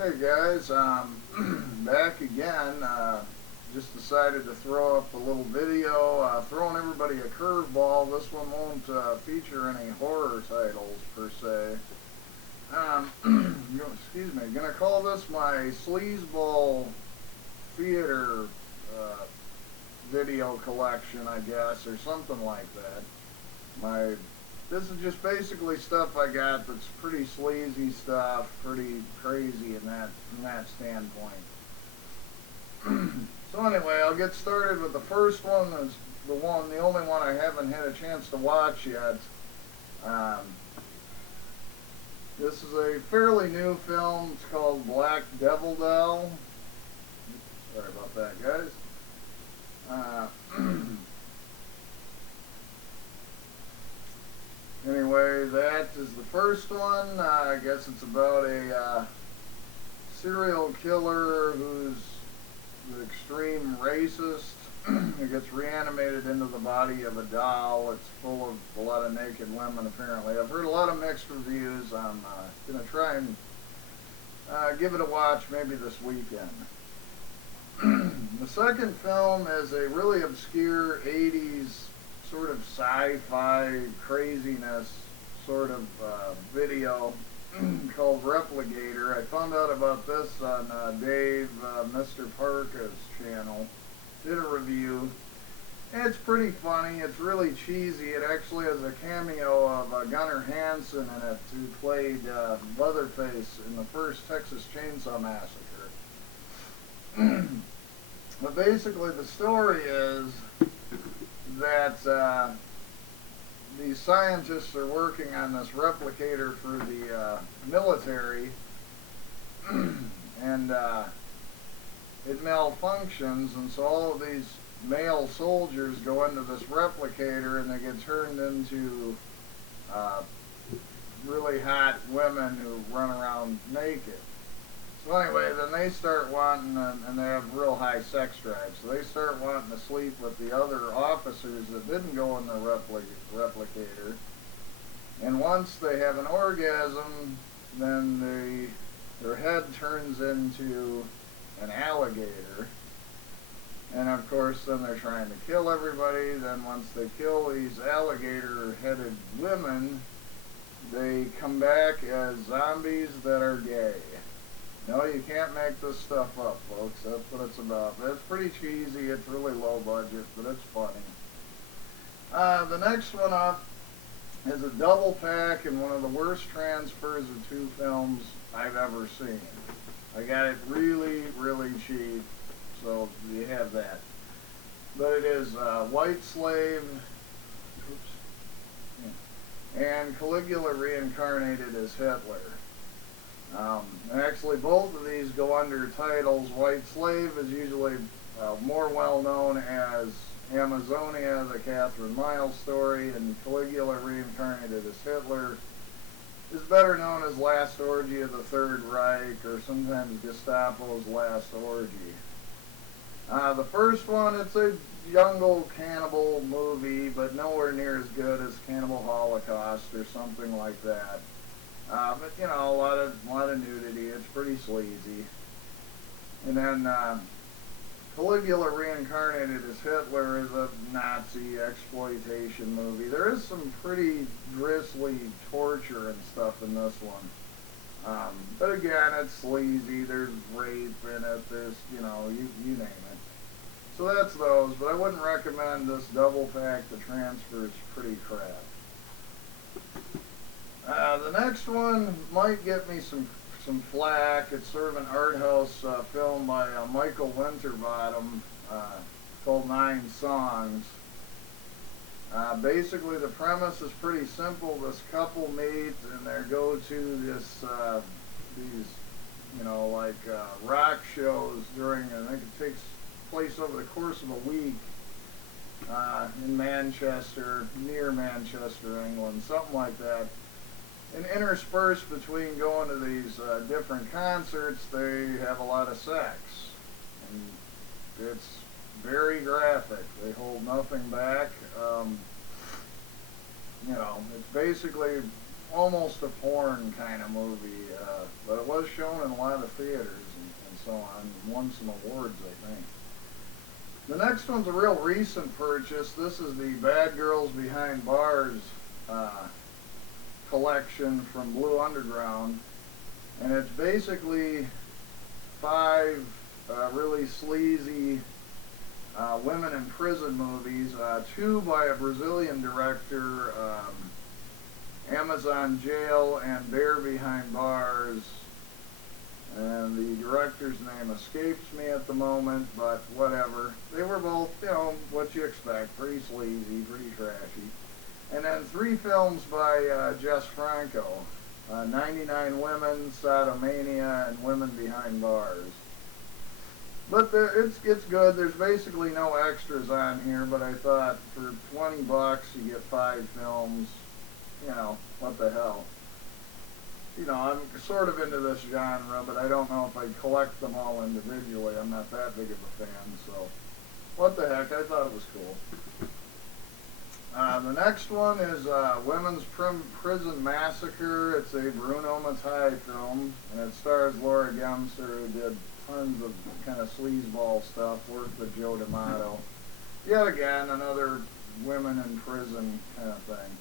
Hey guys, back again. Just decided to throw up a little video, throwing everybody a curveball. This one won't feature any horror titles per se. Excuse me. Gonna call this my Sleazeball theater video collection, I guess, or something like that. This is just basically stuff I got that's pretty sleazy stuff, pretty crazy in that standpoint. So anyway, I'll get started with the first one. That's the only one I haven't had a chance to watch yet. This is a fairly new film. It's called Black Devil Doll. Sorry about that, guys. Anyway, that is the first one. I guess it's about a serial killer who's an extreme racist who gets reanimated into the body of a doll. It's full of a lot of naked women, apparently. I've heard a lot of mixed reviews. I'm going to try and give it a watch maybe this weekend. The second film is a really obscure 80s sort of sci-fi craziness sort of video called Repligator. I found out about this on Dave, Mr. Parka's channel. Did a review. It's pretty funny. It's really cheesy. It actually has a cameo of Gunnar Hansen in it, who played Leatherface in the first Texas Chainsaw Massacre. But basically the story is that these scientists are working on this replicator for the military, and it malfunctions, and so all of these male soldiers go into this replicator and they get turned into really hot women who run around naked. So anyway, then they start wanting, and they have real high sex drive, so they start wanting to sleep with the other officers that didn't go in the replicator. And once they have an orgasm, then their head turns into an alligator. And of course, then they're trying to kill everybody. Then once they kill these alligator-headed women, they come back as zombies that are gay. No, you can't make this stuff up, folks. That's what it's about. But it's pretty cheesy. It's really low budget, but it's funny. The next one up is a double pack and one of the worst transfers of two films I've ever seen. I got it really, really cheap, so you have that. But it is White Slave, and Caligula Reincarnated as Hitler. Actually, both of these go under titles. White Slave is usually more well known as Amazonia, the Catherine Miles story, and Caligula Reincarnated as Hitler is better known as Last Orgy of the Third Reich, or sometimes Gestapo's Last Orgy. The first one, it's a jungle cannibal movie, but nowhere near as good as Cannibal Holocaust or something like that. But you know, a lot of nudity. It's pretty sleazy. And then Caligula Reincarnated as Hitler is a Nazi exploitation movie. There is some pretty grisly torture and stuff in this one. But again, it's sleazy. There's rape in it. There's, you know, you name it. So that's those. But I wouldn't recommend this double pack. The transfer is pretty crap. The next one might get me some flack. It's sort of an art house film by Michael Winterbottom called 9 Songs. Basically, the premise is pretty simple. This couple meet and they go to these, you know, like rock shows during, I think it takes place over the course of a week in Manchester, near Manchester, England, something like that. And interspersed between going to these different concerts, they have a lot of sex. And it's very graphic. They hold nothing back. You know, it's basically almost a porn kind of movie, but it was shown in a lot of theaters and so on, and won some awards, I think. The next one's a real recent purchase. This is the Bad Girls Behind Bars collection from Blue Underground, and it's basically 5 really sleazy women in prison movies, 2 by a Brazilian director, Amazon Jail and Bear Behind Bars, and the director's name escapes me at the moment, but whatever. They were both, you know, what you expect, pretty sleazy, pretty trashy. And then 3 films by Jess Franco, 99 Women, Sodomania, and Women Behind Bars. But it's good. There's basically no extras on here, but I thought for $20 you get 5 films. You know, what the hell. You know, I'm sort of into this genre, but I don't know if I'd collect them all individually. I'm not that big of a fan, so what the heck. I thought it was cool. The next one is Women's Prison Massacre. It's a Bruno Mattei film, and it stars Laura Gemser, who did tons of kind of sleazeball stuff, worked with Joe D'Amato. Yet again, another women in prison kind of thing.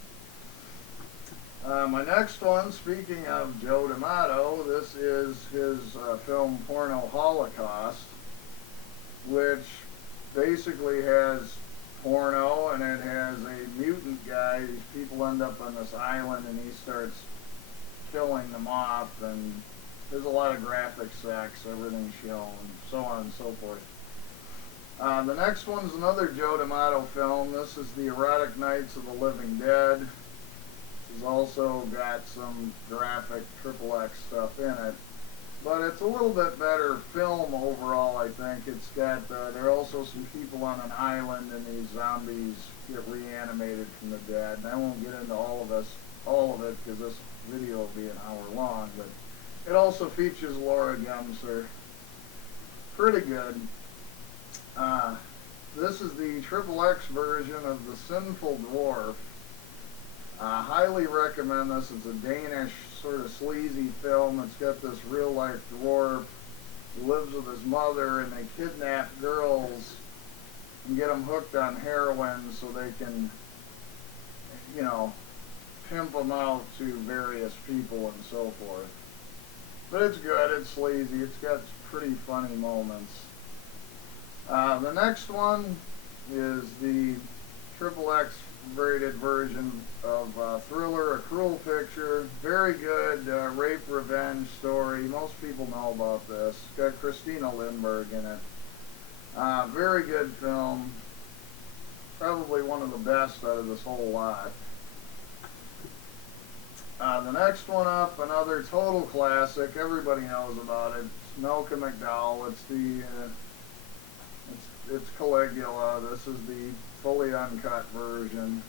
My next one, speaking of Joe D'Amato, this is his film Porno, Holocaust, which basically has porno, and it has a mutant guy. These people end up on this island, and he starts killing them off, and there's a lot of graphic sex, everything's shown, so on and so forth. The next one is another Joe D'Amato film. This is the Erotic Nights of the Living Dead. This has also got some graphic XXX stuff in it, but it's a little bit better film overall, I think. It's got, there are also some people on an island, and these zombies get reanimated from the dead. And I won't get into all of it, because this video will be an hour long, but it also features Laura Gemser. Pretty good. This is the XXX version of the Sinful Dwarf. Highly recommend this. It's a Danish sort of sleazy film. It's got this real life dwarf who lives with his mother, and they kidnap girls and get them hooked on heroin so they can, you know, pimp them out to various people and so forth. But it's good, it's sleazy, it's got pretty funny moments. The next one is the XXX rated version of Thriller, A Cruel Picture. Very good rape revenge story. Most people know about this. It's got Christina Lindbergh in it. Very good film. Probably one of the best out of this whole lot. The next one up, another total classic. Everybody knows about it. It's Malcolm McDowell. It's the it's Caligula. This is the fully uncut version.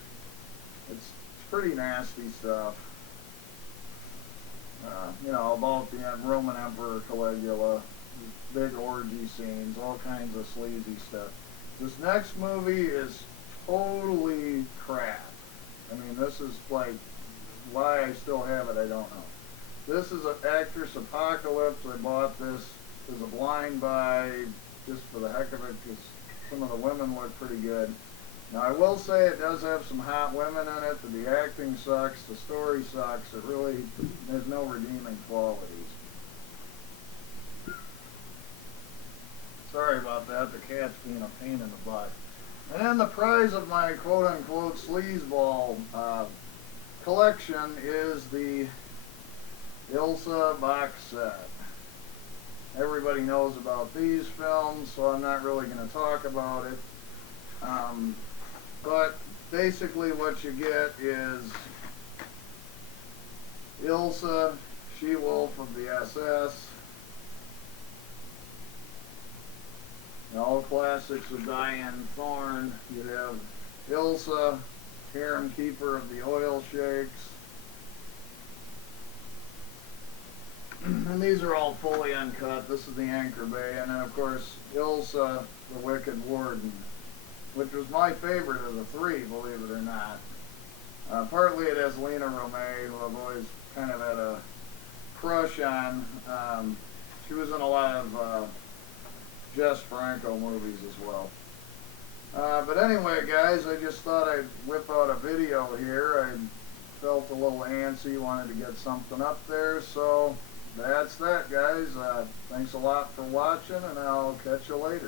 It's pretty nasty stuff. You know, about the Roman Emperor Caligula, big orgy scenes, all kinds of sleazy stuff. This next movie is totally crap. I mean, this is like, why I still have it, I don't know. This is an Actress Apocalypse. I bought this as a blind buy just for the heck of it, because some of the women look pretty good. Now, I will say it does have some hot women in it, but the acting sucks, the story sucks. It really, there's no redeeming qualities. Sorry about that, the cat's being a pain in the butt. And then the prize of my quote-unquote sleazeball collection is the Ilsa box set. Everybody knows about these films, so I'm not really going to talk about it. But basically what you get is Ilsa, She-Wolf of the SS, all classics of Diane Thorne. You have Ilsa, Harem Keeper of the Oil Shakes. And these are all fully uncut. This is the Anchor Bay. And then, of course, Ilsa, the Wicked Warden, which was my favorite of the 3, believe it or not. Partly it is Lena Romay, who I've always kind of had a crush on. She was in a lot of Jess Franco movies as well. But anyway, guys, I just thought I'd whip out a video here. I felt a little antsy, wanted to get something up there, so that's that, guys. Thanks a lot for watching, and I'll catch you later.